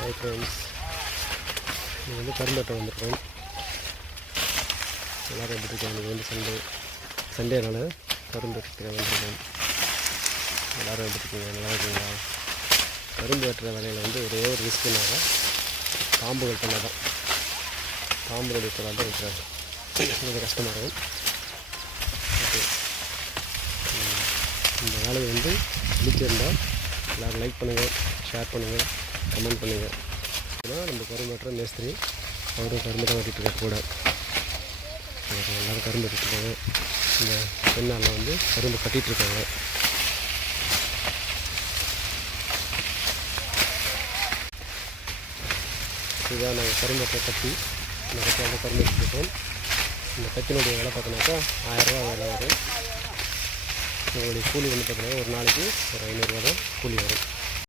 Hi friends, இது வந்து கரும்பேட்டை வந்திருக்கோம். எல்லோரும் எப்படி இருக்காங்க? இது வந்து சண்டேனால கரும்பேட்டை வந்திருக்கோம். எல்லோரும் எப்படி இருக்கீங்க? நல்லா இருக்கீங்களா? கரும்பு வெட்டுற வேலையில் வந்து ஒரே ஒரு ரிஸ்க்குனாக்கா பாம்புகள் பண்ண தான். பாம்புகளுடைய தொழில் தான் வைக்கிறாங்க. கொஞ்சம் கஷ்டமாக இருக்கும். ஓகே, இந்த வேலையை வந்து பிடிச்சிருந்தால் எல்லோரும் லைக் பண்ணுங்கள், ஷேர் பண்ணுங்கள், கமெண்ட் பண்ணுங்கள். ஏன்னா நம்ம கரும்பு வெட்டுற மேஸ்திரி அவரும் கரும்பு தான் வெட்டிகிட்ருக்காரு கூட. எல்லோரும் கரும்பு வெட்டிட்டுருக்காங்க. இந்த பெண்ணால் வந்து கரும்பு கட்டிகிட்ருக்காங்க. இதுதான் நாங்கள் கரும்பு வெட்டுற கத்தி. இந்த கத்தியால் கரும்பு வெட்டிருக்கோம். இந்த கத்தினுடைய வேலை பார்த்தோன்னாக்கா 1000 ரூபா வேலை வரும். உங்களுடைய கூலி வந்து பார்த்தீங்கன்னா ஒரு நாளைக்கு ஒரு 500 ரூபா தான் கூலி வரும்.